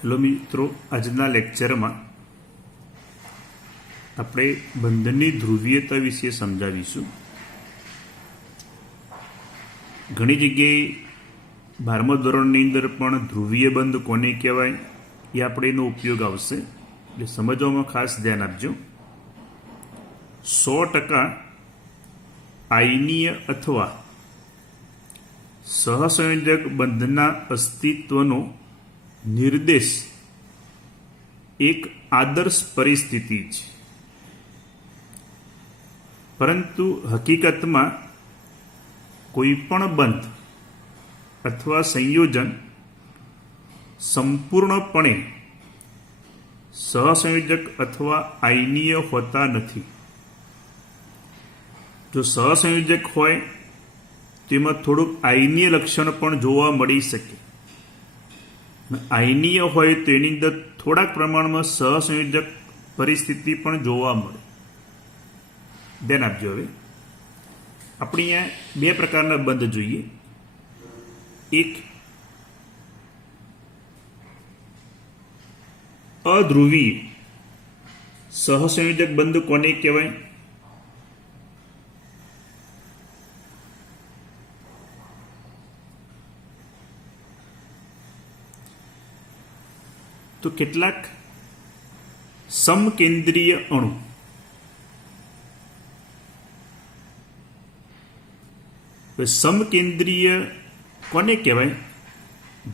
Hello મિત્રો, આજના લેક્ચરમાં આપણે બંધનની ધ્રુવીયતા વિશે સમજાવીશું. ઘણી જગ્યાએ 12મા ધોરણની અંદર પણ ધ્રુવીય બંધ કોને કહેવાય એ આપણે એનો ઉપયોગ આવશે, એટલે સમજવામાં ખાસ ધ્યાન આપજો. 100% આયનીય અથવા સહસંયોજક બંધના અસ્તિત્વનો નિર્દેશ એક આદર્શ પરિસ્થિતિ છે, પરંતુ હકીકતમાં કોઈ પણ બંધ અથવા સંયોજન સંપૂર્ણપણે સહસંયોજક અથવા આયનીય હોતા નથી. જો સહસંયોજક હોય તેમાં થોડુંક આયનીય લક્ષણ પણ જોવા મળી શકે. આયનીય હોય તો એની અંદર થોડાક પ્રમાણમાં સહસંયોજક પરિસ્થિતિ પણ જોવા મળે. ધ્યાન આપજો. હવે આપણે અહીંયા બે પ્રકારના બંધ જોઈએ. એક અધ્રુવીય સહસંયોજક બંધ કોને કહેવાય? તો કેટલાક સમકેન્દ્રીય અણુ સમકેન્દ્રીય કોને કહેવાય?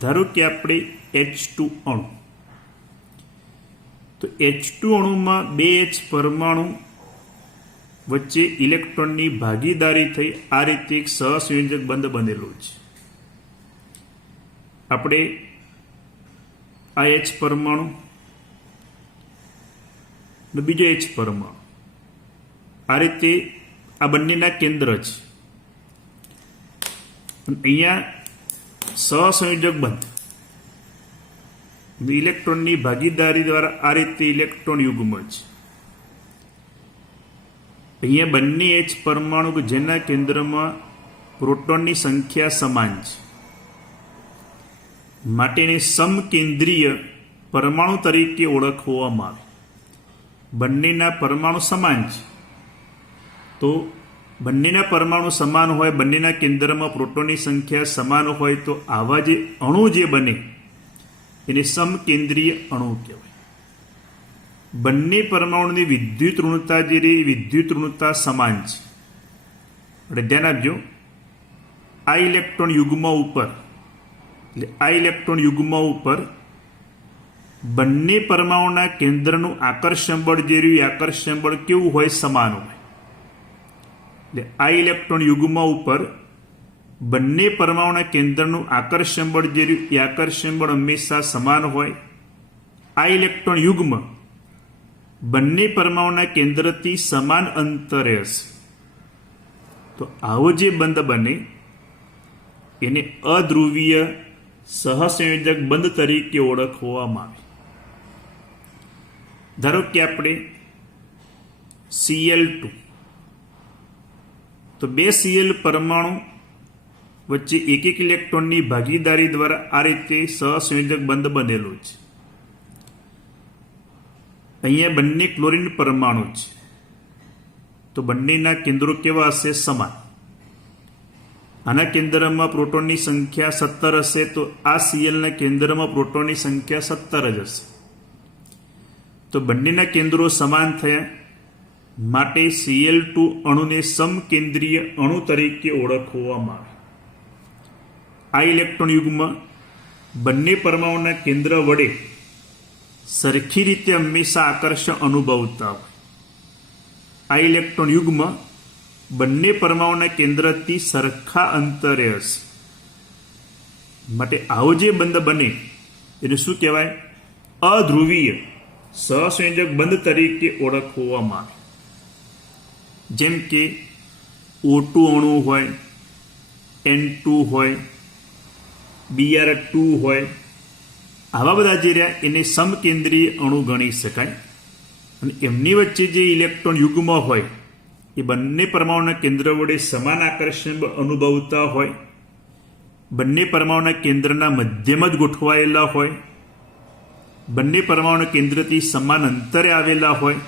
ધારો કે આપણે H2 અણુ, તો H2 અણુમાં 2H પરમાણુ વચ્ચે ઇલેક્ટ્રોનની ભાગીદારી થઈ આ રીતે એક સહસંયોજક બંધ બનેલો છે. આપણે આ H પરમાણુ ને બીજો H પરમાણુ આ રીતે આ બંનેના કેન્દ્ર છે. અહીંયા સહસંયોજક બંધ ઇલેક્ટ્રોનની ભાગીદારી દ્વારા આ રીતે ઇલેક્ટ્રોન યુગ્મ છે. અહીંયા બંને H પરમાણુ કે જેના કેન્દ્રમાં પ્રોટોનની સંખ્યા સમાન છે માટે એને સમકેન્દ્રીય પરમાણુ તરીકે ઓળખવામાં આવે. બંનેના પરમાણુ સમાન છે, તો બંનેના પરમાણુ સમાન હોય, બંનેના કેન્દ્રમાં પ્રોટોનની સંખ્યા સમાન હોય, તો આવા જે અણુ જે બને એને સમકેન્દ્રીય અણુ કહેવાય. બંને પરમાણુની વિદ્યુત ઋણતા જે રહી વિદ્યુત ઋણતા સમાન છે. એટલે ધ્યાન આપજો, આ ઇલેક્ટ્રોન યુગ્મ ઉપર એટલે આ ઇલેક્ટ્રોન યુગ્મ ઉપર બંને પરમાણુના કેન્દ્રનું આકર્ષણ બળ જે રહ્યું આકર્ષણ બળ કેવું હોય? સમાન હોય. એટલે આ ઇલેક્ટ્રોન યુગ્મ ઉપર બંને પરમાણુના કેન્દ્રનું આકર્ષણ બળ જે રહ્યું એ આકર્ષણ બળ હંમેશા સમાન હોય. આ ઇલેક્ટ્રોન યુગ્મ બંને પરમાણુના કેન્દ્રથી સમાન અંતરે હશે. તો આવો જે બંધ બને એને અધ્રુવીય સહસંયોજક બંધ તરીકે ઓળખવામાં આવે. ધારો કે આપણે Cl2, તો બે Cl પરમાણુ વચ્ચે એક એક ઇલેક્ટ્રોનની ભાગીદારી દ્વારા આ રીતે સહસંયોજક બંધ બનેલો છે. અહીંયા બંને ક્લોરીન પરમાણુ છે, તો બંનેના કેન્દ્રો કેવા હશે? સમાન. આના કેન્દ્રમાં પ્રોટોનની સંખ્યા 17 હશે, તો આ Clના કેન્દ્રમાં પ્રોટોનની સંખ્યા 17 જ હશે. તો બંનેના કેન્દ્રો સમાન થયા માટે Cl2 અણુને સમકેન્દ્રીય અણુ તરીકે ઓળખવામાં આવે. આ ઇલેક્ટ્રોન યુગ્મ બંને પરમાણુના કેન્દ્ર વડે સરખી રીતે હંમેશા આકર્ષણ અનુભવતા હોય. આ ઇલેક્ટ્રોન યુગ્મ બંને પરમાણુના કેન્દ્રથી સરખા અંતરે હશે માટે આવો જે બંધ બને એને શું કહેવાય? અધ્રુવીય સહસંયોજક બંધ તરીકે ઓળખવામાં આવે. જેમ કે O2 અણુ હોય, N2 હોય, Br2 હોય, આવા બધા જે રહ્યા એને સમકેન્દ્રીય અણુ ગણી શકાય. અને એમની વચ્ચે જે ઇલેક્ટ્રોન યુગ્મ હોય એ બંને પરમાણુના કેન્દ્ર વડે સમાન આકર્ષણ અનુભવતા હોય, બંને પરમાણુના કેન્દ્રના મધ્યમાં જ ગોઠવાયેલા હોય બંને પરમાણુ કેન્દ્રથી સમાન અંતરે આવેલા હોય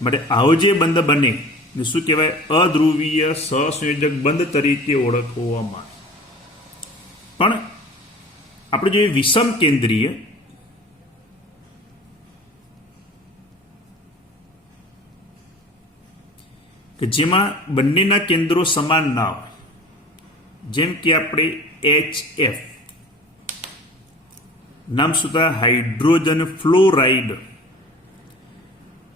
માટે આવો જે બંધ બને ને શું કહેવાય? અધ્રુવીય સહસંયોજક બંધ તરીકે ઓળખવામાં આવે. પણ આપણે જોઈએ વિષમ કેન્દ્રીય, કે જેમાં બંનેના કેન્દ્રો સમાન ના હોય, જેમ કે આપણે HF નામ સુધા હાઇડ્રોજન ફ્લોરાઇડ,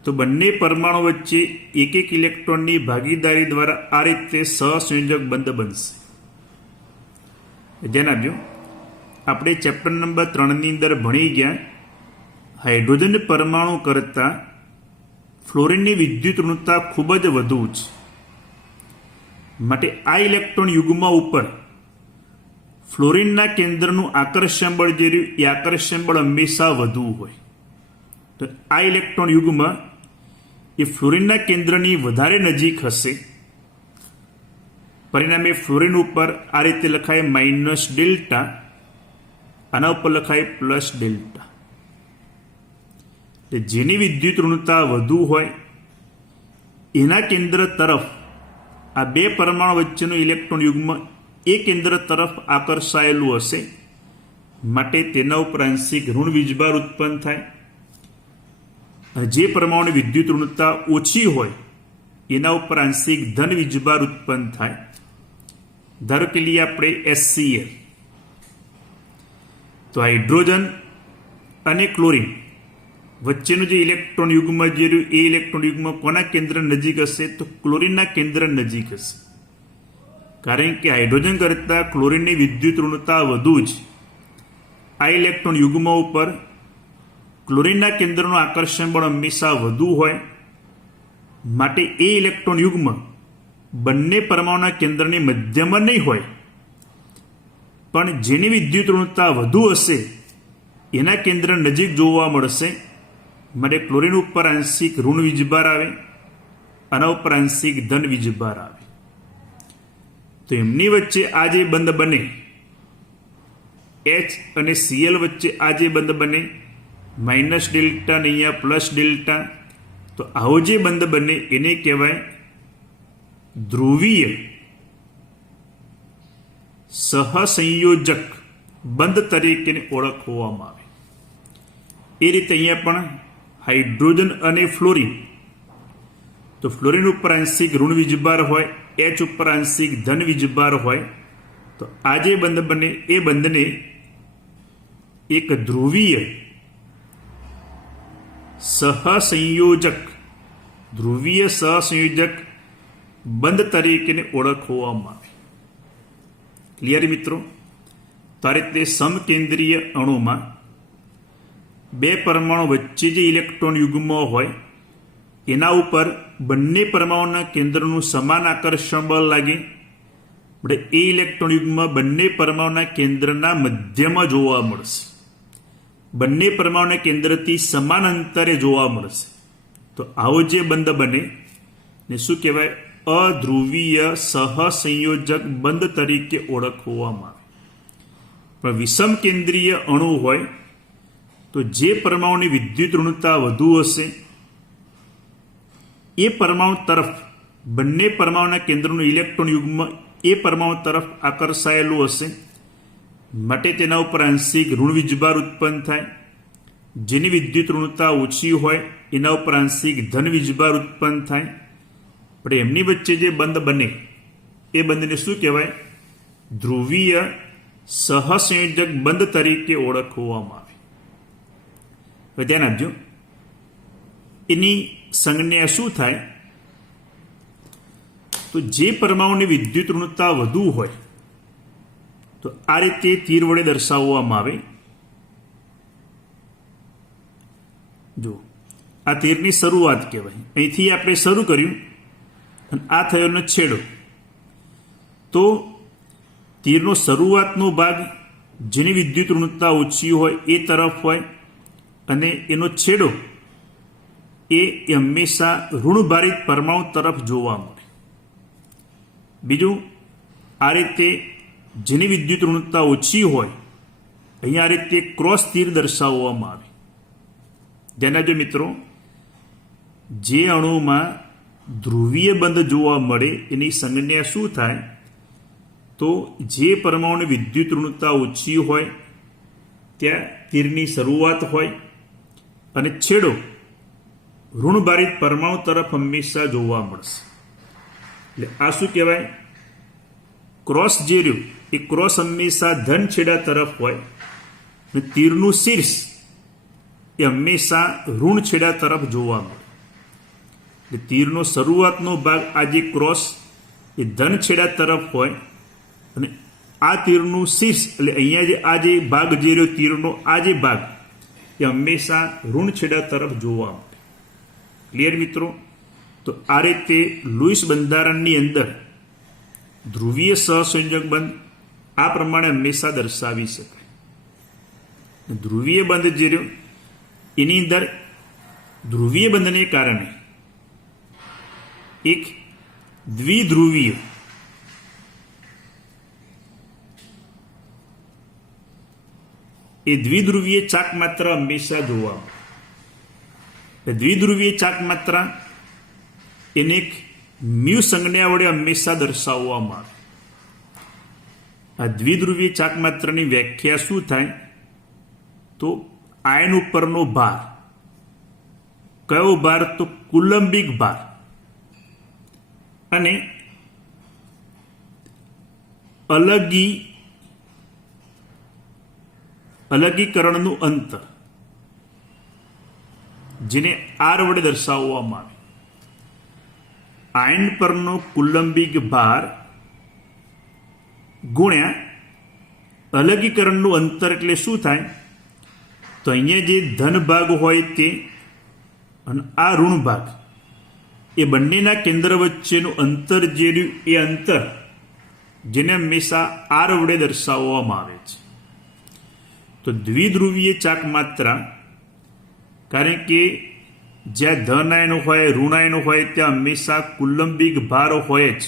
તો બંને પરમાણુ વચ્ચે એક એક ઇલેક્ટ્રોનની ભાગીદારી દ્વારા આ રીતે સહસંયોજક બંધ બનશે. ધ્યાન આપજો, આપણે ચેપ્ટર નંબર 3 ની અંદર ભણી ગયા હાઇડ્રોજન પરમાણુ કરતાં ફ્લોરિનની વિદ્યુત ઋણતા ખૂબ જ વધુ છે. માટે આ ઇલેક્ટ્રોન યુગ્મ ઉપર ફ્લોરિનના કેન્દ્રનું આકર્ષણ બળ જે રહ્યું એ આકર્ષણ બળ હંમેશા વધુ હોય. તો આ ઇલેક્ટ્રોન યુગ્મ એ ફ્લોરિનના કેન્દ્રની વધારે નજીક હશે. પરિણામે ફ્લોરિન ઉપર આ રીતે લખાય માઇનસ ડેલ્ટા, આના ઉપર લખાય પ્લસ ડેલ્ટા. જેની વિદ્યુત ઋણતા વધુ હોય એના કેન્દ્ર તરફ આ બે પરમાણુ વચ્ચેનું ઇલેક્ટ્રોન યુગ્મ એ કેન્દ્ર તરફ આકર્ષાયેલું હશે. માટે તેના ઉપર આંશિક ઋણ વીજભાર ઉત્પન્ન થાય. અને જે પરમાણુની વિદ્યુત ઋણતા ઓછી હોય એના ઉપર આંશિક ધન વીજભાર ઉત્પન્ન થાય. ધારો કે લઈએ આપણે HCl, તો હાઇડ્રોજન અને ક્લોરિન વચ્ચેનું જે ઇલેક્ટ્રોન યુગ્મ જે રહ્યું એ ઇલેક્ટ્રોન યુગ્મ કોના કેન્દ્ર નજીક હશે? તો ક્લોરિનના કેન્દ્ર નજીક હશે. કારણ કે હાઇડ્રોજન કરતાં ક્લોરિનની વિદ્યુત ઋણતા વધુ જ આ ઇલેક્ટ્રોન યુગ્મ ઉપર ક્લોરિનના કેન્દ્રનું આકર્ષણ બળ હંમેશા વધુ હોય. માટે એ ઇલેક્ટ્રોન યુગ્મ બંને પરમાણુના કેન્દ્રની મધ્યમાં નહીં હોય, પણ જેની વિદ્યુત ઋણતા વધુ હશે એના કેન્દ્ર નજીક જોવા મળશે. માટે ક્લોરિન ઉપર આંશિક ઋણ વીજભાર આવે, આના ઉપર આંશિક ધન વીજભાર આવે. તો એમની વચ્ચે આ જે બંધ બને H અને Cl વચ્ચે આ જે બંધ બને માઇનસ ડેલ્ટા ને અહીંયા પ્લસ ડેલ્ટા, તો આવો જે બંધ બને એને કહેવાય ધ્રુવીય સહસંયોજક બંધ તરીકે ઓળખવામાં આવે. એ રીતે અહીંયા પણ હાઇડ્રોજન અને ફ્લોરિન, તો ફ્લોરિન ઉપર આંશિક ઋણ વીજભાર હોય, H ઉપર આંશિક ધન વીજભાર હોય. તો આ જે બંધ બને એ બંધને એક ધ્રુવીય સહસંયોજક બંધ તરીકે ઓળખવામાં આવે. ક્લિયર મિત્રો? તો આ રીતે સમકેન્દ્રીય અણુમાં બે પરમાણુ વચ્ચે જે ઇલેક્ટ્રોન યુગ્મ હોય એના ઉપર બંને પરમાણુના કેન્દ્રનું સમાન આકર્ષણ બળ લાગે. એટલે એ ઇલેક્ટ્રોન યુગ્મ બંને પરમાણુના કેન્દ્રના મધ્યમાં જોવા મળશે. બંને પરમાણુના કેન્દ્રથી સમાન અંતરે જોવા મળશે. તો આવો જે બંધ બને ને શું કહેવાય? અધ્રુવીય સહસંયોજક બંધ તરીકે ઓળખવામાં આવે. પણ વિષમ કેન્દ્રીય અણુ હોય તો જે પરમાણુની વિદ્યુત ઋણતા વધુ હશે એ પરમાણુ તરફ બંને પરમાણુના કેન્દ્રનું ઇલેક્ટ્રોન યુગ્મ એ પરમાણુ તરફ આકર્ષાયેલું હશે. માટે તેના ઉપર આંશિક ઋણ વીજભાર ઉત્પન્ન થાય. જેની વિદ્યુત ઋણતા ઓછી હોય એના ઉપર આંશિક ધન વીજભાર ઉત્પન્ન થાય. પણ એમની વચ્ચે જે બંધ બને એ બંધને શું કહેવાય? ધ્રુવીય સહસંયોજક બંધ તરીકે ઓળખવામાં આવે. હવે ધ્યાન આપજો, એની સંજ્ઞા શું થાય? તો જે પરમાણુની વિદ્યુત ઋણતા વધુ હોય તો આ રીતે તીર વડે દર્શાવવામાં આવે. જો આ તીરની શરૂઆત કહેવાય. અહીંથી આપણે શરૂ કર્યું અને આ થયો એનો છેડો. તો તીરનો શરૂઆતનો ભાગ જેની વિદ્યુત ઋણતા ઓછી હોય એ તરફ હોય અને એનો છેડો એ હંમેશા ઋણભારિત પરમાણુ તરફ જોવા મળે. બીજું, આ રીતે જેની વિદ્યુત ઋણતા ઓછી હોય અહીંયા આ રીતે ક્રોસ તીર દર્શાવવામાં આવે. જેના જો મિત્રો જે અણુમાં ધ્રુવીય બંધ જોવા મળે એની સંજ્ઞા શું થાય? તો જે પરમાણુની વિદ્યુત ઋણતા ઓછી હોય ત્યાં તીરની શરૂઆત હોય અને છેડો ઋણભારિત પરમાણુ તરફ હંમેશા જોવા મળશે. એટલે આ શું કહેવાય? ક્રોસ જે રહ્યું એ ક્રોસ હંમેશા ધન છેડા તરફ હોય અને તીરનું શીર્ષ એ હંમેશા ઋણ છેડા તરફ જોવા મળે. એટલે તીરનો શરૂઆતનો ભાગ આ જે ક્રોસ એ ધન છેડા તરફ હોય અને આ તીરનું શીર્ષ એટલે અહીંયા જે આ જે ભાગ જે રહ્યો તીરનો આ જે ભાગ એ હંમેશા ઋણ છેડા તરફ જોવા મળે. ક્લિયર મિત્રો? તો આ રીતે લુઈસ બંધારણની અંદર ધ્રુવીય સહસંયોજક બંધ આ પ્રમાણે હંમેશા દર્શાવી શકાય. ધ્રુવીય બંધ જે રહ્યો એની અંદર ધ્રુવીય બંધને કારણે એક દ્વિધ્રુવીય એ દ્વિધ્રુવીય ચાક માત્રા હંમેશા જોવા મળે. દ્વિધ્રુવીય ચાક માત્રા એને એક મ્યુ સંજ્ઞા વડે હંમેશા દર્શાવવામાં આવે. આ દ્વિધ્રુવીય ચાક માત્રાની વ્યાખ્યા શું થાય? તો આયન ઉપરનો ભાર. કયો ભાર? તો કુલંબિક ભાર. અને અલગીકરણનું અંતર જેને આર વડે દર્શાવવામાં આવે. આયન પરનો કુલંબિક ભાર ગુણ્યા અલગીકરણનું અંતર એટલે શું થાય? તો અહીંયા જે ધન ભાગ હોય તે અને આ ઋણ ભાગ એ બંનેના કેન્દ્ર વચ્ચેનું અંતર જે રહ્યું એ અંતર જેને હંમેશા આર વડે દર્શાવવામાં આવે છે. તો દ્વિધ્રુવીય ચાક માત્રા કારણ કે જ્યાં ધન આયનો હોય ઋણ આયનો હોય ત્યાં હંમેશા કુલંબિક ભાર હોય જ.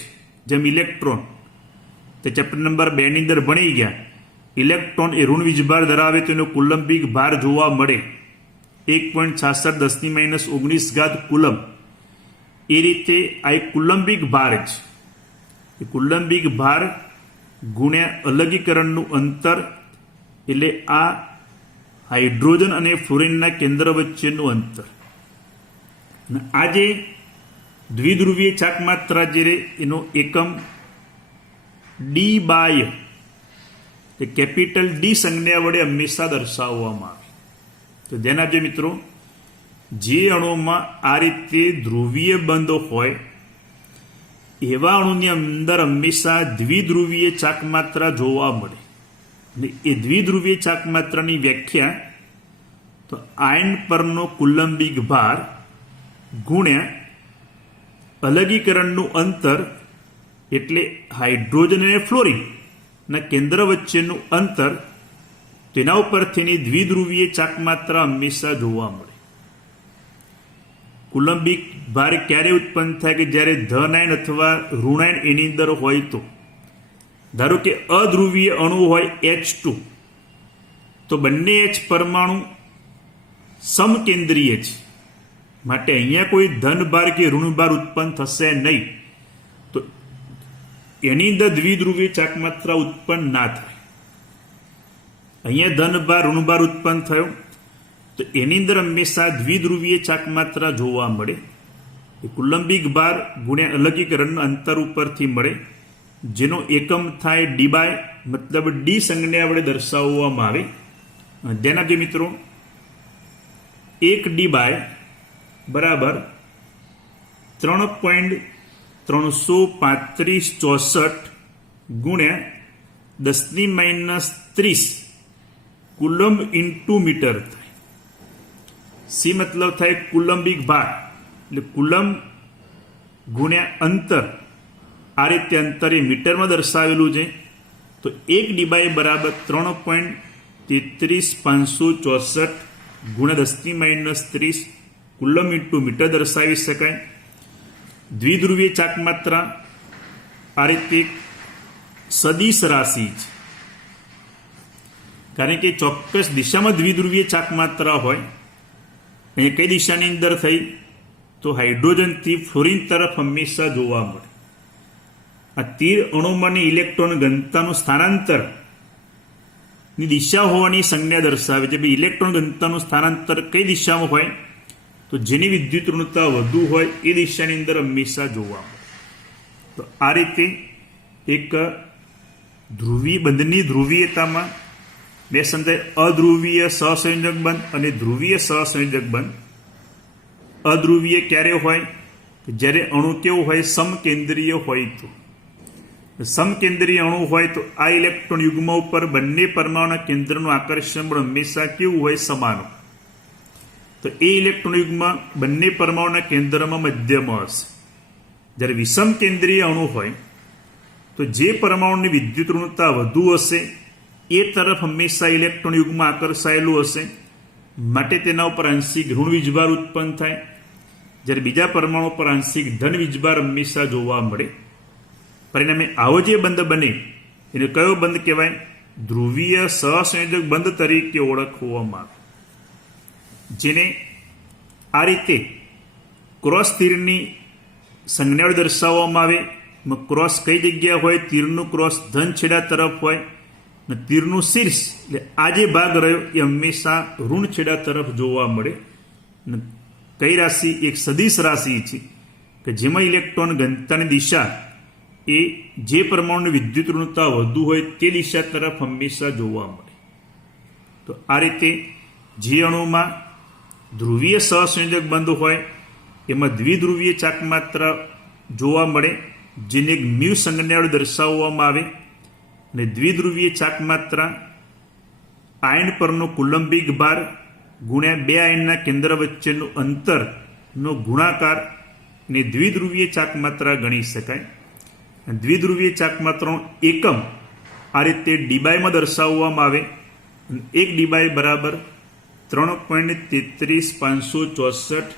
જેમ ઇલેક્ટ્રોન તે ચેપ્ટર નંબર 2 ની અંદર ભણી ગયા. ઇલેક્ટ્રોન એ ઋણ વીજભાર ધરાવે તો એનો કુલંબિક ભાર જોવા મળે 1.66 × 10−19 કુલમ. એ રીતે આ એક કુલંબિક ભાર જ. એ કુલંબિક ભાર ગુણ્યા અલગીકરણનું અંતર એટલે આ હાઇડ્રોજન અને ફ્લોરિનના કેન્દ્ર વચ્ચેનું અંતર. અને આ જે દ્વિધ્રુવીય ચાક માત્રા જે એનો એકમ ડી બાય તે કેપિટલ ડી સંજ્ઞા વડે હંમેશા દર્શાવવામાં આવે. તો ધ્યાન આપજો મિત્રો, જે અણુમાં આ રીતે ધ્રુવીય બંધ હોય એવા અણુની અંદર હંમેશા દ્વિધ્રુવીય ચાક માત્રા જોવા મળે. અને એ દ્વિધ્રુવીય ચાક માત્રાની વ્યાખ્યા તો આયન પરનો કુલંબિક ભાર ગુણ્યા અલગીકરણનું અંતર એટલે હાઇડ્રોજન અને ફ્લોરિન ના કેન્દ્ર વચ્ચેનું અંતર. તેના ઉપરથીની દ્વિધ્રુવીય ચાક માત્રા હંમેશા જોવા મળે. કુલંબિક ભાર ક્યારે ઉત્પન્ન થાય? કે જ્યારે ધન આયન અથવા ઋણ આયન એની અંદર હોય તો. ધારો કે અધ્રુવીય અણુ હોય H2 તો બંને H પરમાણુ સમકેન્દ્રીય છે, માટે અહીંયા કોઈ ધન ભાર કે ઋણ ભાર ઉત્પન્ન થશે નહીં. તો એની અંદર દ્વિધ્રુવીય ચાક માત્રા ઉત્પન્ન ના થાય. અહીંયા ધન ભાર ઋણ ભાર ઉત્પન્ન થયો તો એની અંદર હંમેશા દ્વિધ્રુવીય ચાક માત્રા જોવા મળે. એ કુલંબિક ભાર ગુણ્યા અલગીકરણના અંતર ઉપરથી મળે, જેનો એકમ થાય ડી બાય, મતલબ ડી સંજ્ઞા વડે દર્શાવવામાં આવે. ધ્યાન આપજો મિત્રો, 1 ડી બાય બરાબર 3.33564 ગુણ્યા 10⁻30 કુલમ ઇન્ટુ મીટર થાય. સી મતલબ થાય કુલંબિક ભાર એટલે કુલમ ગુણ્યા અંતર. આ રીતે અંતર એ મીટરમાં દર્શાવેલું છે. તો 1 ડી બાય બરાબર 3.33564 ગુણ્યા 10⁻30 કુલમ ઇન્ટુ મીટર દર્શાવી શકાય. દ્વિધ્રુવીય ચાક માત્રા આ રીતે સદિશ રાશિ છે, કારણ કે ચોક્કસ દિશામાં દ્વિધ્રુવીય ચાક માત્રા હોય અહીંયા કઈ દિશાની અંદર થઈ? તો હાઇડ્રોજનથી ફ્લોરિન તરફ હંમેશા જોવા મળે. આ તીર અણુમાંની ઇલેક્ટ્રોન ઘનતાનું સ્થાનાંતર ની દિશા હોવાની સંજ્ઞા દર્શાવે છે. ઇલેક્ટ્રોન ઘનતાનું સ્થાનાંતર કઈ દિશામાં હોય? તો જેની વિદ્યુત ઋણતા વધુ હોય એ દિશાની અંદર હંમેશા જોવા મળે. તો આ રીતે એક ધ્રુવીય બંધની ધ્રુવીયતામાં બે સમજાય: અધ્રુવીય સહસંયોજક બંધ અને ધ્રુવીય સહસંયોજક બંધ. અધ્રુવીય ક્યારે હોય? જ્યારે અણુ કેવું હોય? સમકેન્દ્રીય હોય. તો સમકેન્દ્રીય અણુ હોય તો આ ઇલેક્ટ્રોન યુગ્મ ઉપર બંને પરમાણુના કેન્દ્રનું આકર્ષણ બળ હંમેશા કેવું હોય? સમાન. તો એ ઇલેક્ટ્રોન યુગ્મ બંને પરમાણુના કેન્દ્રમાં મધ્યમાં હશે. જ્યારે વિષમ કેન્દ્રીય અણુ હોય તો જે પરમાણુની વિદ્યુત ઋણતા વધુ હશે એ તરફ હંમેશા ઇલેક્ટ્રોન યુગ્મ આકર્ષાયેલું હશે, માટે તેના ઉપર આંશિક ઋણ વીજભાર ઉત્પન્ન થાય. જ્યારે બીજા પરમાણુ પર આંશિક ધન વીજભાર હંમેશા જોવા મળે. પરિણામે આવો જે બંધ બને એને કયો બંધ કહેવાય? ધ્રુવીય સહસંયોજક બંધ તરીકે ઓળખવામાં આવે. જેને આ રીતે ક્રોસ તીરની સંજ્ઞા દર્શાવવામાં આવે. ક્રોસ કઈ જગ્યા હોય? તીરનું ક્રોસ ધન છેડા તરફ હોય અને તીરનું શીર્ષ એટલે આ જે ભાગ રહ્યો એ હંમેશા ઋણ છેડા તરફ જોવા મળે. કઈ રાશિ? એક સદિશ રાશિ છે કે જેમાં ઇલેક્ટ્રોન ઘનતાની દિશા એ જે પરમાણુની વિદ્યુત ઋણતા વધુ હોય તે દિશા તરફ હંમેશા જોવા મળે. તો આ રીતે જે અણુમાં ધ્રુવીય સહસંયોજક બંધ હોય એમાં દ્વિધ્રુવીય ચાકમાત્ર જોવા મળે, જેને એક મ્યુ સંજ્ઞા વડે દર્શાવવામાં આવે. અને દ્વિધ્રુવીય ચાકમાત્રા આયન પરનો કુલંબિક ભાર ગુણ્યા બે આયનના કેન્દ્ર વચ્ચેનું અંતરનો ગુણાકાર ને દ્વિધ્રુવીય ચાકમાત્રા ગણી શકાય. દ્વિધ્રુવીય ચાકમાત્રાનો એકમ આ રીતે ડીબાઈમાં દર્શાવવામાં આવે. એક ડીબાઈ બરાબર 3.33564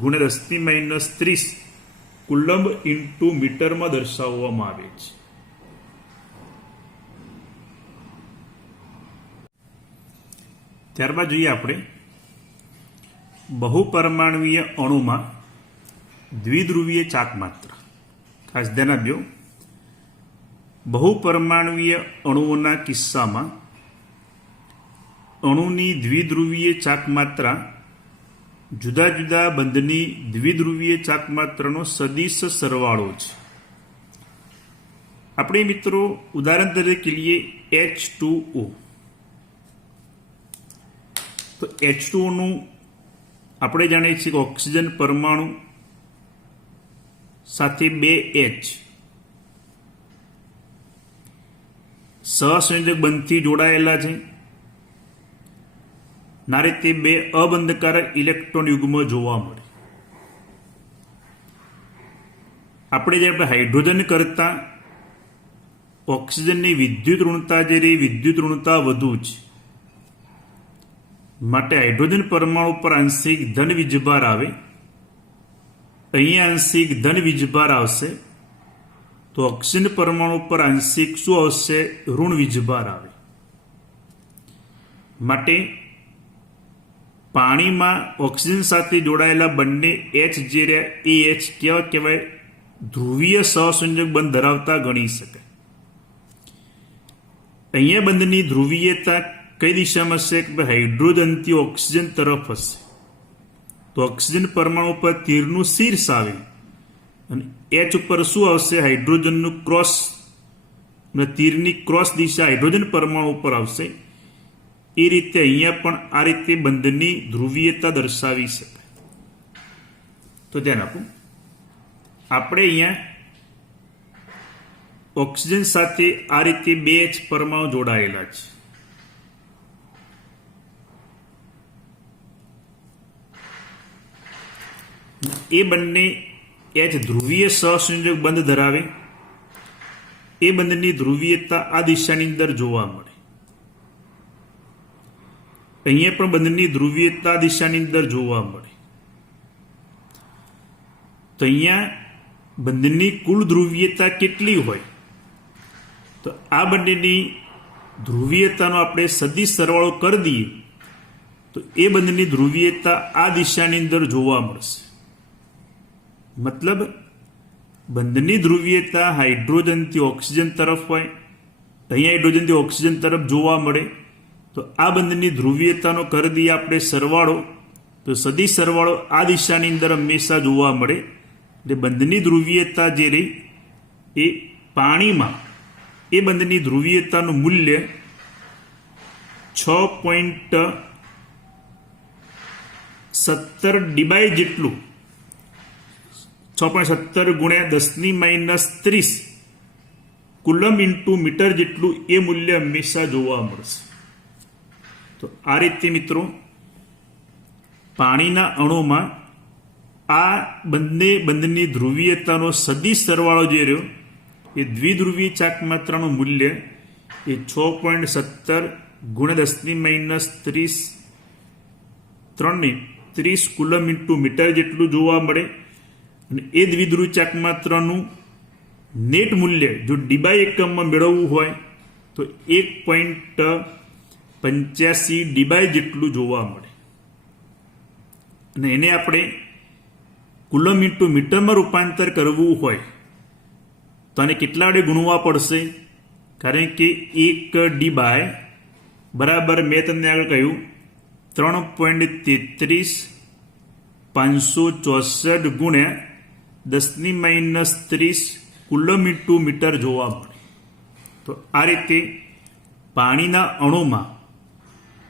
ગુણ્યા 10⁻³ કુલંબ ઇન્ટુ મીટરમાં દર્શાવવામાં આવે છે. ત્યારબાદ જોઈએ આપણે બહુપરમાણુય અણુમાં દ્વિધ્રુવીય ચાકમાત્રા. ખાસ ધ્યાન આપજો, બહુપરમાણુય અણુઓના કિસ્સામાં અણુની દ્વિધ્રુવીય ચાકમાત્રા જુદા જુદા બંધની દ્વિધ્રુવીય ચાકમાત્રાનો સદિશ સરવાળો છે. આપણે મિત્રો ઉદાહરણ તરીકે લઈએ H2O. તો H2O નું આપણે જાણીએ છીએ કે ઓક્સિજન પરમાણુ સાથે 2 H સહસંયોજક બંધથી જોડાયેલા છે. ના રીતે 2 અબંધકારક ઇલેક્ટ્રોન યુગ્મ જોવા મળે. આપણે જ્યારે હાઇડ્રોજન કરતા ઓક્સિજનની વિદ્યુત ઋણતા જે રહી વિદ્યુત ઋણતા વધુ છે, માટે હાઇડ્રોજન પરમાણુ પર આંશિક ધન વીજભાર આવે. અહીંયા આંશિક ધન વીજભાર આવશે તો ઓક્સિજન પરમાણુ પર આંશિક શું આવશે? ઋણ વીજભાર આવે. માટે પાણીમાં ઓક્સિજન સાથે જોડાયેલા બંને H જે રહ્યા એ H કેવા કહેવાય? ધ્રુવીય સહસંયોજક બંધ ધરાવતા ગણી શકાય. અહીંયા બંધની ધ્રુવીયતા કઈ દિશામાં હશે? કે હાઇડ્રોજનથી ઓક્સિજન તરફ હશે. તો ઓક્સિજન પરમાણુ પર તીરનું શીર્ષ આવે અને H ઉપર શું આવશે? હાઇડ્રોજનનું ક્રોસ અને તીરની ક્રોસ દિશા હાઇડ્રોજન પરમાણુ ઉપર આવશે. એ રીતે અહીંયા પણ આ રીતે બંધની ધ્રુવીયતા દર્શાવી શકાય. તો ધ્યાન આપો, આપણે અહીંયા ઓક્સિજન સાથે આ રીતે 2 H પરમાણુ જોડાયેલા છે. એ બંને H ધ્રુવીય સહસંયોજક બંધ ધરાવે. એ બંધની ધ્રુવીયતા આ દિશાની અંદર જોવા મળે. અહીંયા પણ બંધની ધ્રુવીયતા દિશાની અંદર જોવા મળે. તો અહીંયા બંધની કુલ ધ્રુવીયતા કેટલી હોય? તો આ બંનેની ધ્રુવીયતાનો આપણે સદિશ સરવાળો કરી દઈએ તો એ બંધની ધ્રુવીયતા આ દિશાની અંદર જોવા મળશે. મતલબ બંધની ધ્રુવીયતા હાઇડ્રોજનથી ઓક્સિજન તરફ હોય, અહીંયા હાઇડ્રોજનથી ઓક્સિજન તરફ જોવા મળે. તો આ બંધની ધ્રુવીયતાનો કરી દઈએ આપણે સરવાળો, તો સદિશ સરવાળો આ દિશાની અંદર હંમેશા જોવા મળે. એટલે બંધની ધ્રુવીયતા જે રહી એ પાણીમાં એ બંધની ધ્રુવીયતાનું મૂલ્ય 6.17 ડીબાઈ જેટલું, 6.17 ગુણ્યા 10⁻³ કુલમ ઇન્ટુ મીટર જેટલું એ મૂલ્ય હંમેશા જોવા મળશે. તો આ રીતે મિત્રો પાણીના અણુમાં આ બંધની ધ્રુવીયતાનો સદિશ સરવાળો જે રહ્યો એ દ્વિધ્રુવીય ચાકમાત્રાનું મૂલ્ય એ 6.17 ગુણ્યા 10⁻³ કુલમ ઇન્ટુ મીટર જેટલું જોવા મળે. અને એ દ્વિધ્રુવી ચાકમાત્રાનું નેટ મૂલ્ય જો ડીબાઈ એકમમાં મેળવવું હોય તો 1.85 ડીબાઈ જેટલું જોવા મળે. અને એને આપણે કુલમ ઇન્ટુ મીટરમાં રૂપાંતર કરવું હોય તો આને કેટલા વડે ગુણવા પડશે? કારણ કે 1 ડીબાઈ બરાબર મેં તમને આગળ કહ્યું 3.33 ગુણ્યા 10⁻³ કુલમ ઇન્ટુ મીટર જોવા મળે. તો આ રીતે પાણીના અણુમાં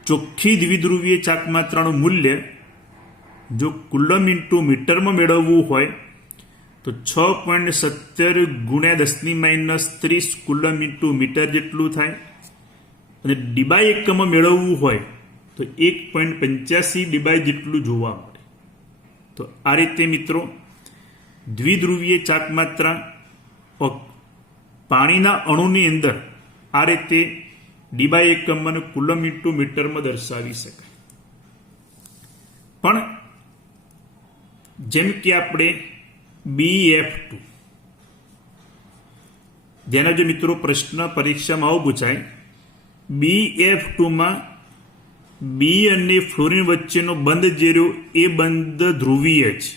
ચોખ્ખી દ્વિધ્રુવીય ચાકમાત્રાનું મૂલ્ય જો કુલમ ઇન્ટુ મીટરમાં મેળવવું હોય તો 6.17 ગુણ્યા 10⁻³ કુલમ ઇન્ટુ મીટર જેટલું થાય. અને ડીબાઈ એકમમાં મેળવવું હોય તો 1.85 ડીબાઈ જેટલું જોવા મળે. તો આ રીતે મિત્રો દ્વિધ્રુવીય ચાકમાત્રા પાણીના અણુની અંદર આ રીતે ડીબાઈ એકમમાં કુલમ ઇન્ટુ મીટરમાં દર્શાવી શકાય. પણ જેમ કે આપણે BF2 જેના જો મિત્રો પ્રશ્ન પરીક્ષામાં આવું પૂછાય, BF2માં બી અને ફ્લોરિન વચ્ચેનો બંધ જે રહ્યો એ બંધ ધ્રુવીય છે,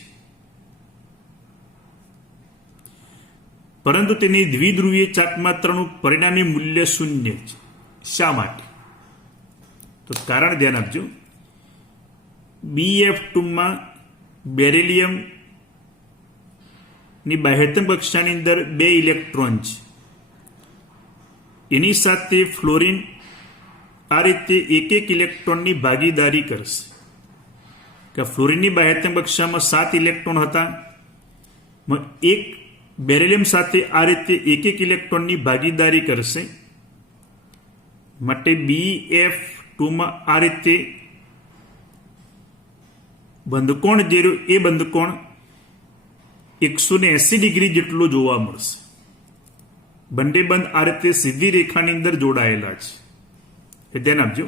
પરંતુ તેની દ્વિધ્રુવીય ચાકમાત્રાનું પરિણામી મૂલ્ય 0 છે. શા માટે? તો કારણ ધ્યાન આપજો. BF2માં બેરિલિયમની બાહ્યતમ કક્ષાની અંદર 2 ઇલેક્ટ્રોન છે. એની સાથે ફ્લોરિન આ રીતે એક ઇલેક્ટ્રોનની ભાગીદારી કરશે. કે ફ્લોરિનની બાહ્યતમ કક્ષામાં 7 ઇલેક્ટ્રોન હતા, એક બેરિલિયમ સાથે આ રીતે એક ઇલેક્ટ્રોનની ભાગીદારી કરશે. માટે BF2માં આ રીતે બંધકોણ જે રહ્યો એ બંધકોણ 180 ડિગ્રી જેટલો જોવા મળશે. બંને બંધ આ રીતે સીધી રેખાની અંદર જોડાયેલા છે. એ ધ્યાન આપજો.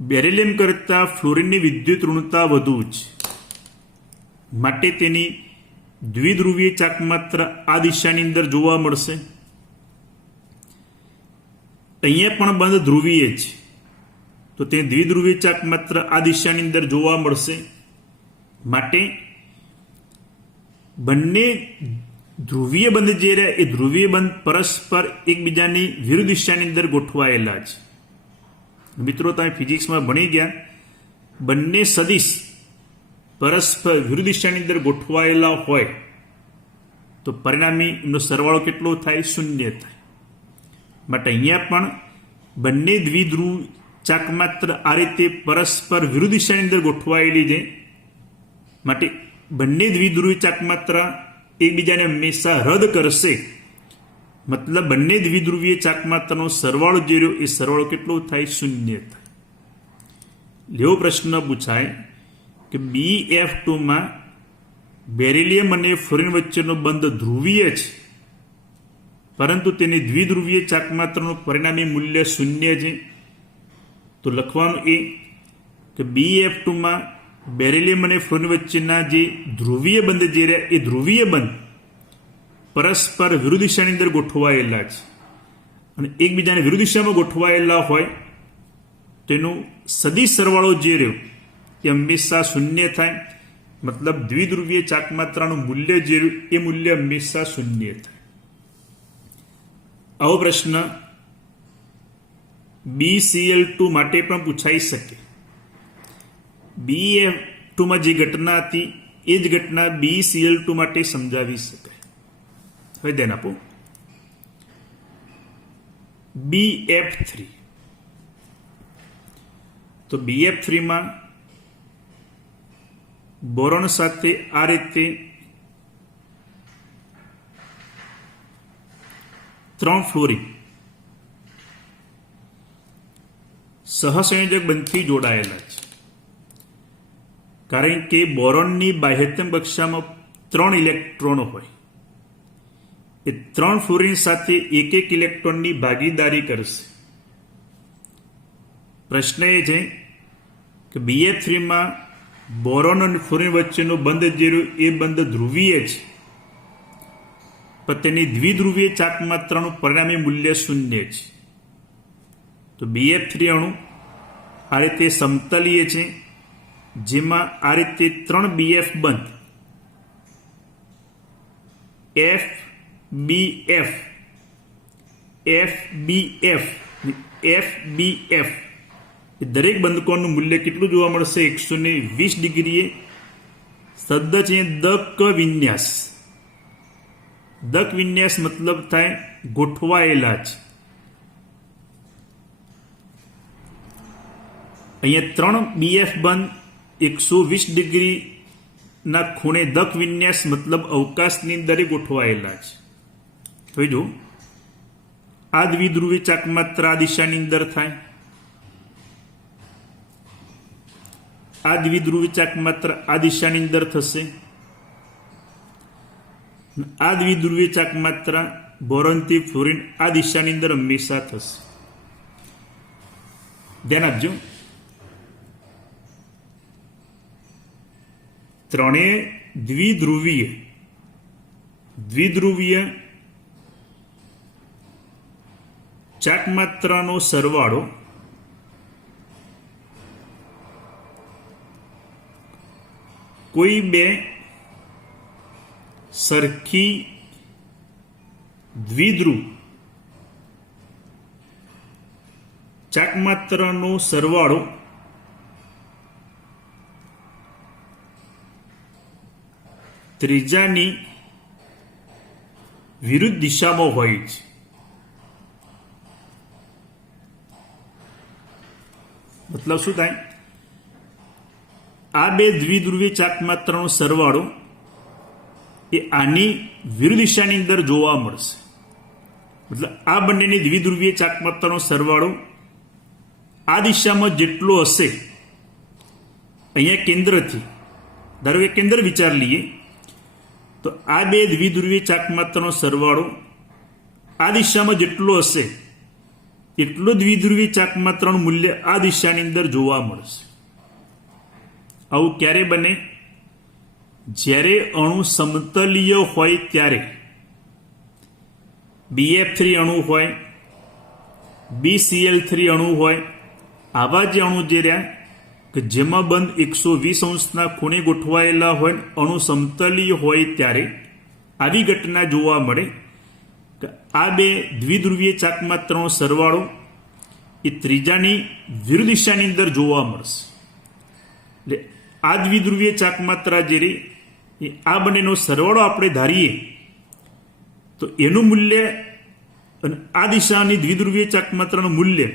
બેરિલિયમ કરતાં ફ્લોરિનની વિદ્યુત ઋણતા વધુ છે, માટે તેની દ્વિધ્રુવીય ચાકમાત્રા આ દિશાની અંદર જોવા મળશે. અહીંયા પણ બંધ ધ્રુવીય છે, તો તે દ્વિધ્રુવીય ચાકમાત્રા આ દિશાની અંદર જોવા મળશે. માટે બંને ધ્રુવીય બંધ જે રહ્યા એ ધ્રુવીય બંધ પરસ્પર એકબીજાની વિરુદ્ધ દિશાની અંદર ગોઠવાયેલા છે. મિત્રો તમે ફિઝિક્સમાં ભણી ગયા, બંને સદિશ પરસ્પર વિરુદ્ધ દિશાની અંદર ગોઠવાયેલા હોય તો પરિણામી એમનો સરવાળો કેટલો થાય? 0 થાય. માટે અહીંયા પણ બંને દ્વિધ્રુવ ચાકમાત્રા આ રીતે પરસ્પર વિરુદ્ધ દિશાની અંદર ગોઠવાયેલી છે. માટે બંને દ્વિધ્રુવી ચાકમાત્રા એકબીજાને હંમેશા રદ કરશે. મતલબ બંને દ્વિધ્રુવીય ચાકમાત્રાનો સરવાળો જે રહ્યો એ સરવાળો કેટલો થાય? 0 થાય. એવો પ્રશ્ન પૂછાય કે BF2માં બેરિલિયમ અને ફ્લોરિન વચ્ચેનો બંધ ધ્રુવીય છે, પરંતુ તેની દ્વિધ્રુવીય ચાકમાત્રાનું પરિણામી મૂલ્ય 0 છે. તો લખવાનું એ કે BF2માં બેરિલિયમ અને ફ્લોરિન વચ્ચેના જે ધ્રુવીય બંધ જે રહ્યા એ ધ્રુવીય બંધ પરસ્પર વિરુદ્ધ દિશાની અંદર ગોઠવાયેલા છે. અને એકબીજાને વિરુદ્ધ દિશામાં ગોઠવાયેલા હોય તેનું સદિશ સરવાળો જે રહ્યો એ હંમેશા શૂન્ય થાય, મતલબ દ્વિધ્રુવીય ચાકમાત્રાનું મૂલ્ય જે રહ્યું એ મૂલ્ય હંમેશા શૂન્ય થાય. આવો પ્રશ્ન BCl2 માટે પણ પૂછાઈ શકે. BF2 માં જે ઘટના હતી એ જ ઘટના BCl2 માટે સમજાવી શકાય. હવે ધ્યાન આપો. BF3 તો BF3 માં બોરોન સાથે આ રીતે 3 ફ્લોરિન સહસંયોજક બંધથી જોડાયેલા છે. કારણ કે બોરોનની બાહ્યતમ કક્ષામાં 3 ઇલેક્ટ્રોનો હોય. એ 3 ફ્લોરિન સાથે એક ઇલેક્ટ્રોનની ભાગીદારી કરશે. પ્રશ્ન એ છે કે BF3 માં બોરોન અને ફ્લોરિન વચ્ચેનો બંધ જે રહ્યો એ બંધ ધ્રુવીય છે, પણ તેની દ્વિધ્રુવીય ચાકમાત્રાનું પરિણામી મૂલ્ય શૂન્ય છે. તો BF3 અણુ આ રીતે સમતલીય છે, જેમાં આ રીતે 3 BF બંધ FBF FBF FBF દરેક બંધકોણનું મૂલ્ય કેટલું જોવા મળશે? 120 ડિગ્રીએ. શબ્દ છે દક વિન્યાસ. દક વિન્યાસ મતલબ થાય ગોઠવાયેલા છે. અહીંયા 3 BF બંધ 120 ડિગ્રીના ખૂણે દક વિન્યાસ મતલબ અવકાશની અંદર ગોઠવાયેલા છે. હવે જો આ દ્વિધ્રુવી ચાકમાત્રા આ દિશાની અંદર થાય, આ દ્વિધ્રુવી ચાકમાત્રા આ દિશાની અંદર થશે, આ દ્વિધ્રુવી ચાકમાત્રા બોરોનથી ફ્લોરિન આ દિશાની અંદર હંમેશા થશે. ધ્યાન આપજો. ત્રણેય દ્વિધ્રુવીય ચાકમાત્રાનો સરવાળો કોઈ બે સરખી દ્વિધ્રુવ ચાકમાત્રાનો સરવાળો ત્રિજ્યાની વિરુદ્ધ દિશામાં હોય છે. મતલબ શું થાય? આ બે દ્વિધ્રુવીય ચાકમાત્રાનો સરવાળો એ આની વિરુદ્ધ દિશાની અંદર જોવા મળશે. મતલબ આ બંનેની દ્વિધ્રુવીય ચાકમાત્રાનો સરવાળો આ દિશામાં જેટલો હશે, અહીંયા કેન્દ્રથી ધારો કે કેન્દ્ર વિચાર લઈએ તો આ બે દ્વિધ્રુવીય ચાકમાત્રાનો સરવાળો આ દિશામાં જેટલો હશે એટલો દ્વિધ્રુવીય ચાકમાત્રાનું મૂલ્ય આ દિશાની અંદર જોવા મળશે. આવું ક્યારે બને? જ્યારે અણુ સમતલીય હોય ત્યારે. BF3 અણુ હોય, BCl3 અણુ હોય, આવા જે અણુ જે રહ્યા કે જેમાં બંધ 120 અંશના ખૂણે ગોઠવાયેલા હોય, અણુ સમતલીય હોય ત્યારે આવી ઘટના જોવા મળે કે આ બે દ્વિધ્રુવીય ચાકમાત્રાનો સરવાળો એ ત્રીજાની વિરુદ્ધ દિશાની અંદર જોવા મળશે. એટલે આ દ્વિધ્રુવીય ચાકમાત્રા જે રહી એ આ બંનેનો સરવાળો આપણે ધારીએ તો એનું મૂલ્ય અને આ દિશાની દ્વિધ્રુવીય ચાકમાત્રાનું મૂલ્ય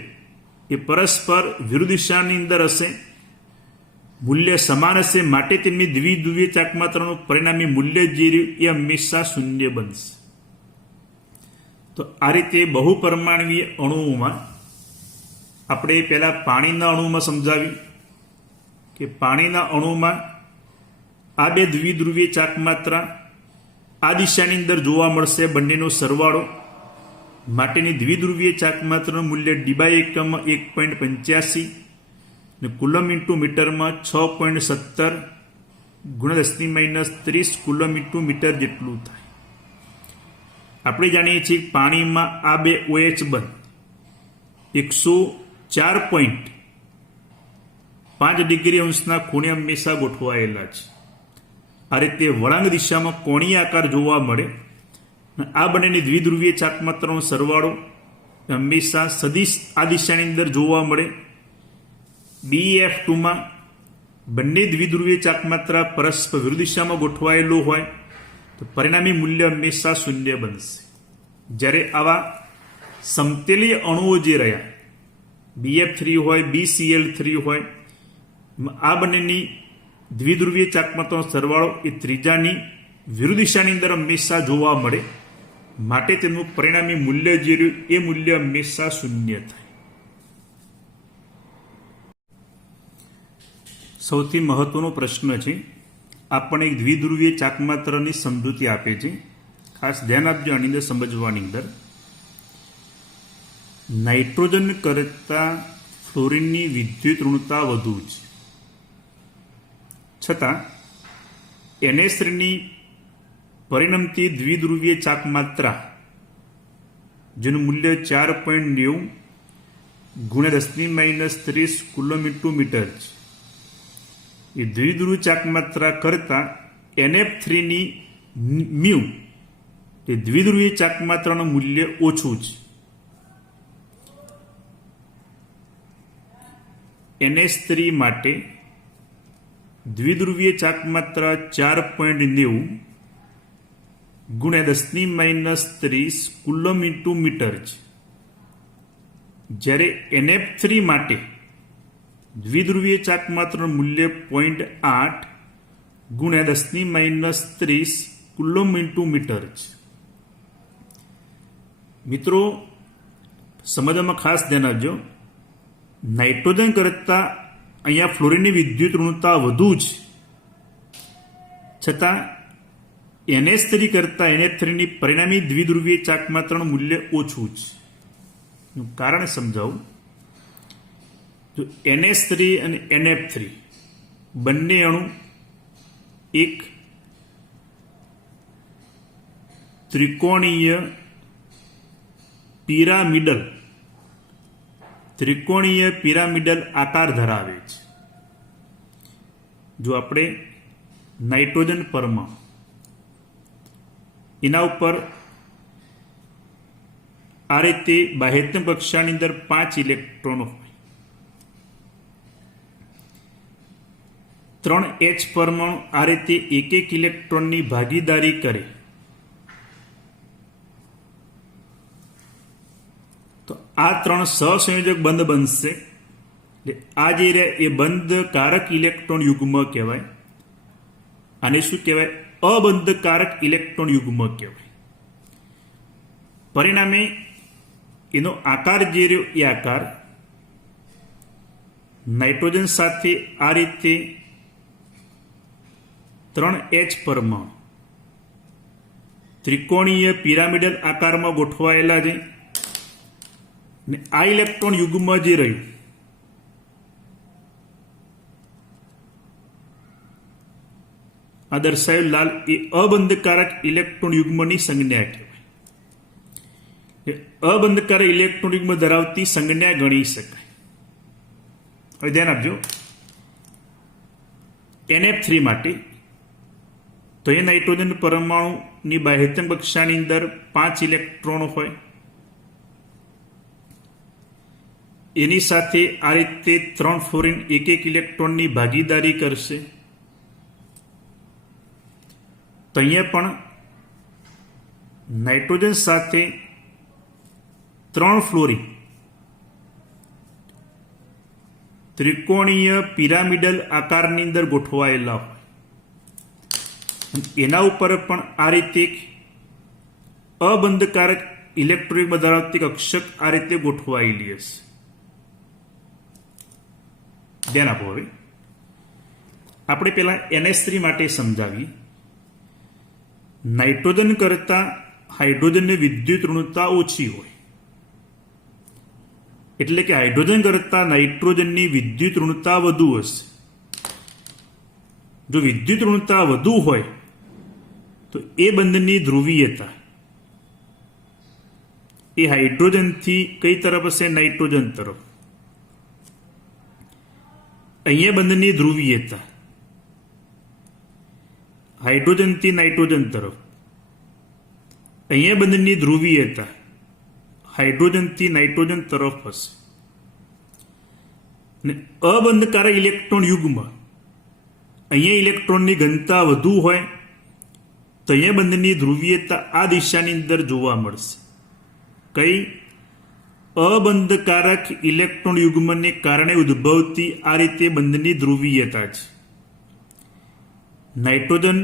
એ પરસ્પર વિરુદ્ધ દિશાની અંદર હશે, મૂલ્ય સમાન હશે, માટે તેમની દ્વિધ્રુવીય ચાકમાત્રાનું પરિણામી મૂલ્ય જે રહ્યું એ હંમેશા શૂન્ય બનશે. તો આ રીતે બહુપરમાણવીય અણુઓમાં આપણે પહેલા પાણીના અણુમાં સમજાવી કે પાણીના અણુમાં આ બે દ્વિધ્રુવીય ચાકમાત્રા આ દિશાની અંદર જોવા મળશે, બંનેનો સરવાળો માટેની દ્વિધ્રુવીય ચાકમાત્રાનું મૂલ્ય ડીબાઈ એકમમાં 1.85 ને કુલમ ઇન્ટુ મીટરમાં 6.17 ગુણ્યા 10⁻³ કુલમ ઇન્ટુ મીટર જેટલું થાય. આપણે જાણીએ છીએ પાણીમાં આ બે OH બંધ 104 5 ડિગ્રી અંશના ખૂણે હંમેશા ગોઠવાયેલા છે. આ રીતે વળાંક દિશામાં કોણીય આકાર જોવા મળે. આ બંનેની દ્વિધ્રુવીય ચાકમાત્રાનો સરવાળો હંમેશા સદિશ આ દિશાની અંદર જોવા મળે. BF2માં બંને દ્વિધ્રુવીય ચાકમાત્રા પરસ્પર વિરુદ્ધ દિશામાં ગોઠવાયેલું હોય તો પરિણામી મૂલ્ય હંમેશા શૂન્ય બનશે. જ્યારે આવા સમતલીય અણુઓ જે રહ્યા BF3 હોય, BCl3 હોય, આ બંનેની દ્વિધ્રુવીય ચાકમાત્રાનો સરવાળો એ ત્રીજાની વિરુદ્ધ દિશાની અંદર હંમેશા જોવા મળે. માટે તેનું પરિણામી મૂલ્ય જે રહ્યું એ મૂલ્ય હંમેશા શૂન્ય થાય. સૌથી મહત્વનો પ્રશ્ન છે, આપણને એક દ્વિધ્રુવીય ચાકમાત્રાની સમજૂતી આપે છે. ખાસ ધ્યાન આપજો આની અંદર સમજવાની અંદર. નાઇટ્રોજન કરતાં ફ્લોરિનની વિદ્યુત ઋણતા વધુ છે, છતાં NH3ની પરિણમતી દ્વિધ્રુવીય ચાકમાત્રા જેનું મૂલ્ય 4.90 × 10⁻³ કુલોમીટર છે. એ દ્વિધ્રુવીય ચાકમાત્રા કરતાં NF3ની મ્યુ તે દ્વિધ્રુવીય ચાકમાત્રાનું મૂલ્ય ઓછું છે. NH3 માટે દ્વિધ્રુવીય ચાકમાત્રા 4.90 × 10⁻³ કુલોમીટર છે. જ્યારે NF3 માટે દ્વિધ્રુવીય ચાકમાત્રાનું મૂલ્ય 0.8 × 10⁻³ કુલોમીટર છે. મિત્રો સમજવામાં ખાસ ધ્યાન આપજો. નાઇટ્રોજન કરતાં અહીંયા ફ્લોરિનની વિદ્યુત ઋણતા વધુ છે, છતાં NH3 કરતાં NF3ની પરિણામી દ્વિધ્રુવીય ચાકમાત્રાનું મૂલ્ય ઓછું છે. હું કારણ સમજાવું. જો NH3 અને NF3 બંને અણુ એક ત્રિકોણીય પિરામિડલ આકાર ધરાવે છે. જો આપણે નાઇટ્રોજન પરમાણુ એના ઉપર આ રીતે બાહ્યતમ કક્ષાની અંદર 5 ઇલેક્ટ્રોનો હોય, 3H પરમાણુ આ રીતે એક ઇલેક્ટ્રોનની ભાગીદારી કરે તો આ 3 સહસંયોજક બંધ બનશે. આ જે રહ્યા એ બંધકારક ઇલેક્ટ્રોન યુગ્મ કહેવાય. આને શું કહેવાય? અબંધકારક ઇલેક્ટ્રોન યુગ્મ કહેવાય. પરિણામે એનો આકાર જે રહ્યો એ આકાર નાઇટ્રોજન સાથે આ રીતે 3H પરમાણુ ત્રિકોણીય પિરામિડલ આકારમાં ગોઠવાયેલા છે. ને આ ઇલેક્ટ્રોન યુગ્મ જે રહ્યું આ દર્શાવેલ લાલ એ અબંધકારક ઇલેક્ટ્રોન યુગ્મની સંજ્ઞા કહેવાય. અબંધકારક ઇલેક્ટ્રોન યુગ્મ ધરાવતી સંજ્ઞા ગણી શકાય. હવે ધ્યાન આપજો. NF3 માટે તો એ નાઇટ્રોજન પરમાણુની બાહ્યતમ કક્ષાની અંદર 5 ઇલેક્ટ્રોન હોય. એની સાથે આ રીતે 3 ફ્લોરિન એક ઇલેક્ટ્રોનની ભાગીદારી કરશે. તો અહીંયા પણ નાઇટ્રોજન સાથે 3 ફ્લોરિન ત્રિકોણીય પિરામિડલ આકારની અંદર ગોઠવાયેલા હોય. એના ઉપર પણ આ રીતે અબંધકારક ઇલેક્ટ્રોન ધરાવતી કક્ષક આ રીતે ગોઠવાયેલી હશે. ધ્યાન આપો. હવે આપણે પહેલા NH3 માટે સમજાવીએ. નાઇટ્રોજન કરતાં હાઇડ્રોજનની વિદ્યુત ઋણતા ઓછી હોય, એટલે કે હાઇડ્રોજન કરતાં નાઇટ્રોજનની વિદ્યુત ઋણતા વધુ હશે. જો વિદ્યુત ઋણતા વધુ હોય તો એ બંધની ધ્રુવીયતા એ હાઇડ્રોજનથી કઈ તરફ હશે? નાઇટ્રોજન તરફ. અહીંયા બંધની ધ્રુવીયતા હાઇડ્રોજનથી નાઇટ્રોજન તરફ, અહીંયા બંધની ધ્રુવીયતા હાઇડ્રોજનથી નાઇટ્રોજન તરફ હશે. અને અબંધકારક ઇલેક્ટ્રોન યુગ્મ અહીંયા ઇલેક્ટ્રોનની ઘનતા વધુ હોય તો અહીંયા બંધની ધ્રુવીયતા આ દિશાની અંદર જોવા મળશે. કઈ? અબંધકારક ઇલેક્ટ્રોન યુગ્મને કારણે ઉદ્ભવતી આ રીતે બંધની ધ્રુવીયતા છે. નાઇટ્રોજન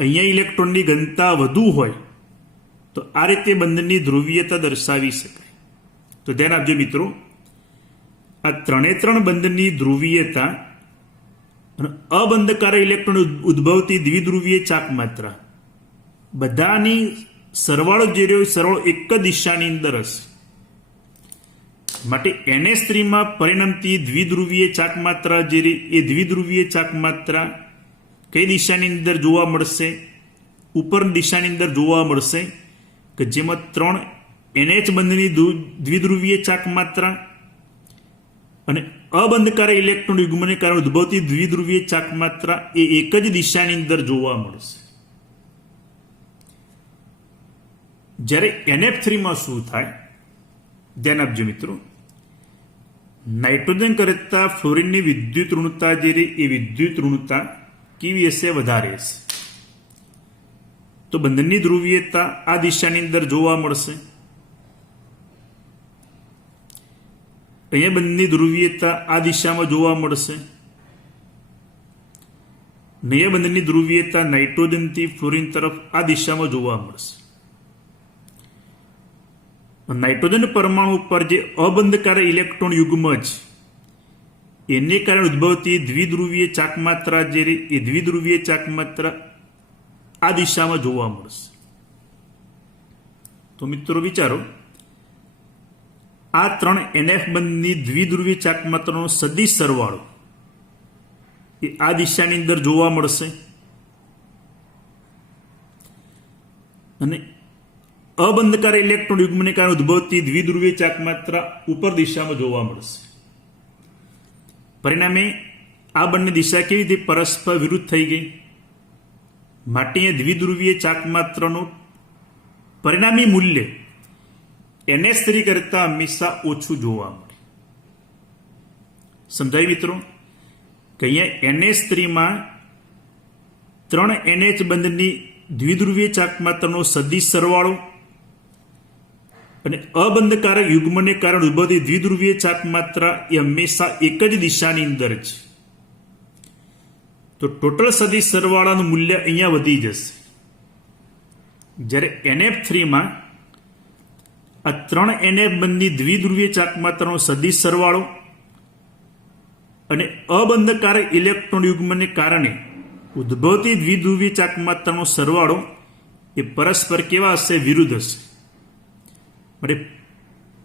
અહીંયા ઇલેક્ટ્રોનની ઘનતા વધુ હોય તો આ રીતે બંધની ધ્રુવીયતા દર્શાવી શકાય. તો ધ્યાન આપજો મિત્રો, આ ત્રણ બંધની ધ્રુવીયતા અને અબંધકારક ઇલેક્ટ્રોન ઉદ્ભવતી દ્વિધ્રુવીય ચાક માત્રા બધાની સરવાળો જે રહ્યો સરવાળો એક જ દિશાની અંદર હશે. માટે NH3 માં પરિણમતી દ્વિધ્રુવીય ચાક માત્રા જે રહી એ દ્વિધ્રુવીય ચાક માત્રા કઈ દિશાની અંદર જોવા મળશે? ઉપર દિશાની અંદર જોવા મળશે કે જેમાં 3 NH બંધની દ્વિધ્રુવીય ચાક માત્રા અને અબંધકારક ઇલેક્ટ્રોન યુગ્મને કારણે ઉદ્ભવતી દ્વિધ્રુવીય ચાક માત્રા એ એક જ દિશાની અંદર જોવા મળશે. જ્યારે NF3 માં શું થાય? ધ્યાન આપજો મિત્રો, નાઇટ્રોજન કરતા ફ્લોરિનની વિદ્યુત ઋણતા જે રહી એ વિદ્યુત ઋણતા કેવી હશે? વધારે હશે. તો બંધનની ધ્રુવીયતા આ દિશાની અંદર જોવા મળશે. અહીંયા બંધની ધ્રુવીયતા આ દિશામાં જોવા મળશે. અહીંયા બંધની ધ્રુવીયતા નાઇટ્રોજનથી ફ્લોરિન તરફ આ દિશામાં જોવા મળશે. નાઇટ્રોજન પરમાણુ ઉપર જે અબંધકારક ઇલેક્ટ્રોન યુગ્મ છે એને કારણે ઉદ્ભવતી દ્વિધ્રુવીય ચાક માત્રા જે એ દ્વિધ્રુવીય ચાક માત્રા આ દિશામાં જોવા મળશે. તો મિત્રો વિચારો, આ 3 NF બંધની દ્વિધ્રુવીય ચાક માત્રાનો સદિશ સરવાળો એ આ દિશાની અંદર જોવા મળશે અને અબંધકારક ઇલેક્ટ્રોન યુગ્મને કારણે ઉદ્ભવતી દ્વિધ્રુવીય ચાક માત્રા ઉપર દિશામાં જોવા મળશે. પરિણામે આ બંને દિશા કેવી રીતે પરસ્પર વિરુદ્ધ થઈ ગઈ? માટે દ્વિધ્રુવીય ચાક માત્રાનું પરિણામી મૂલ્ય NH3 કરતા હંમેશા ઓછું જોવા મળે. સમજાય મિત્રો કે અહીંયા NH3 માં 3 NH બંધની દ્વિધ્રુવીય ચાક માત્રાનો સદિશ સરવાળો અને અબંધકારક યુગ્મને કારણે ઉદ્ભવતી દ્વિધ્રુવીય ચાક માત્રા એ હંમેશા એક જ દિશાની અંદર છે. તો ટોટલ સદિશ સરવાળાનું મૂલ્ય અહીંયા વધી જશે. જ્યારે NF3 માં આ 3 NF બંધની દ્વિધ્રુવીય ચાક માત્રાનો સદિશ સરવાળો અને અબંધકારક ઇલેક્ટ્રોન યુગ્મને કારણે ઉદ્ભવતી દ્વિધ્રુવીય ચાક માત્રાનો સરવાળો એ પરસ્પર કેવા હશે? વિરુદ્ધ હશે. માટે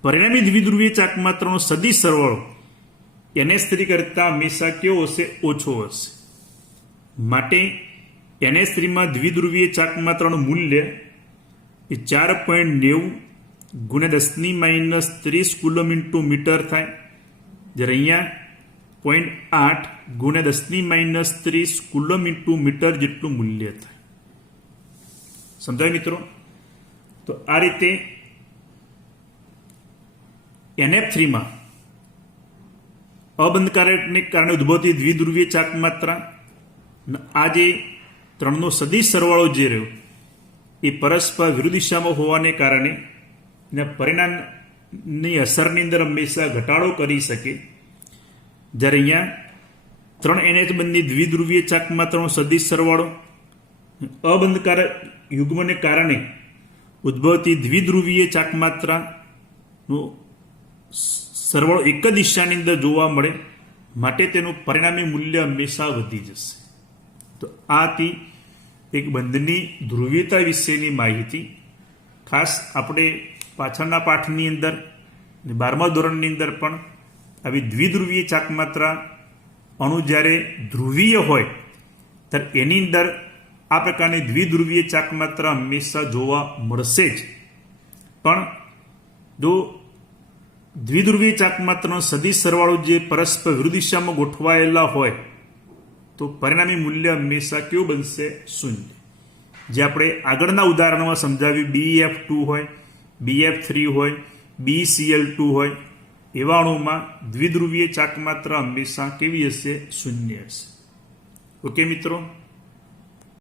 પરિણામી દ્વિધ્રુવીય ચાક માત્રાનો સદિશ સરવાળો NH3 કરતા હંમેશા કેવો હશે? ઓછો હશે. માટે NH3 માં દ્વિધ્રુવીય ચાક માત્રાનું મૂલ્ય એ 4.90 × 10 - 30 કુલમ મીટર થાય. જ્યારે અહીંયા 0.8 × 10 - 30 કુલમ મીટર જેટલું મૂલ્ય થાય. સમજાય મિત્રો? તો આ રીતે NF3 માં અબંધકારકને કારણે ઉદ્ભવતી દ્વિધ્રુવીય ચાક માત્રા આ જે 3નો સદિશ સરવાળો જે રહ્યો એ પરસ્પર વિરુદ્ધ દિશામાં હોવાને કારણે એના પરિણામની અસરની અંદર હંમેશા ઘટાડો કરી શકે. જ્યારે અહીંયા 3 NH બંધની દ્વિધ્રુવીય ચાક માત્રાનો સદિશ સરવાળો અબંધકારક યુગ્મને કારણે ઉદ્ભવતી દ્વિધ્રુવીય ચાક માત્રાનો સરવાળો એક જ દિશાની અંદર જોવા મળે. માટે તેનું પરિણામી મૂલ્ય હંમેશા વધી જશે. તો આથી એક બંધની ધ્રુવીયતા વિશેની માહિતી ખાસ આપણે પાછળના પાઠની અંદર 12મા ધોરણની અંદર પણ આવી દ્વિધ્રુવીય ચાક માત્રા અણુ જ્યારે ધ્રુવીય હોય ત્યારે એની અંદર આ પ્રકારની દ્વિધ્રુવીય ચાક માત્રા હંમેશા જોવા મળશે જ. પણ જો દ્વિધ્રુવીય ચાકમાત્રનો સદિશ સરવાળો જે પરસ્પર વિરુદ્ધ દિશામાં ગોઠવાયેલા હોય તો પરિણામી મૂલ્ય હંમેશા કેવું બનશે? શૂન્ય. જે આપણે આગળના ઉદાહરણમાં સમજાવ્યું, BF2 હોય, BF3 હોય, BCl2 હોય, એવા અણુમાં દ્વિધ્રુવીય ચાકમાત્ર હંમેશા કેવી હશે? શૂન્ય હશે. ઓકે મિત્રો.